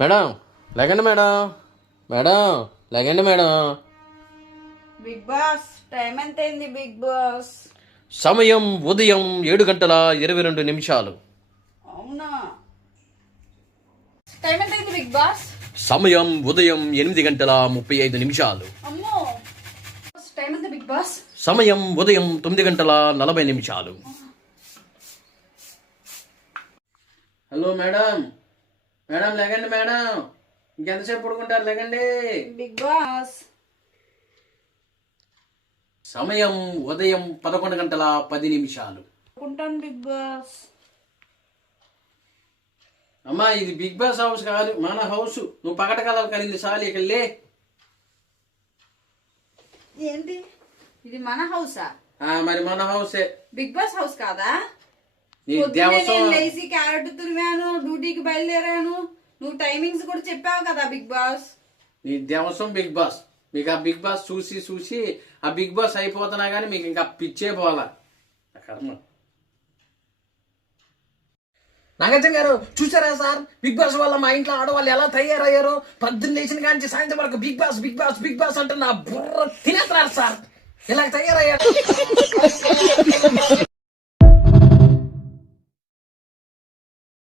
Madam లేకండి madam, madam లేకండి madam. Big boss time ఎంత అయింది బిగ్ బాస్? సమయం ఉదయం 7:22. అవునా? టైం ఎంత అయింది బిగ్ బాస్? సమయం ఉదయం 8:35. అమ్మో, టైం ఎంత బిగ్ బాస్? సమయం ఉదయం 9:40. హలో మేడం, మేడం లేకండి మేడం, ఇంకెంతసేపు పడుకుంటారు? లేకండి. బిగ్ బాస్ సమయం ఉదయం 11:10. అనుకుంటాను బిగ్ బాస్. అమ్మా ఇది బిగ్ బాస్ హౌస్ కాదు, మన హౌస్. నువ్వు పగటకాల కలింది సాలి ఇకల్లే. ఏంటి ఇది మన హౌసా? మరి మన హౌసే. బిగ్ బాస్ హౌస్ కాదా? నీ దేవసం లేచి క్యారెట్ తురిమాను, డ్యూటీకి బయలుదేరాను. నువ్వు టైమింగ్స్ కూడా చెప్పావు కదా బిగ్ బాస్. నీ దేవసం బిగ్ బాస్. మీకు ఆ బిగ్ బాస్ చూసి చూసి ఆ బిగ్ బాస్ అయిపోతున్నా కానీ మీకు ఇంకా పిచ్చే పోవాలా కర్మ. నాగార్జున గారు చూసారా సార్, బిగ్ బాస్ వల్ల మా ఇంట్లో ఆడవాళ్ళు ఎలా తయారయ్యారో. పొద్దున్న లేచిన కానీ సాయంత్రం వరకు Bigg Boss Bigg Boss Bigg Boss అంటే నా బుర్ర తినేస్తున్నారు సార్. ఇలా తయారయ్యారు.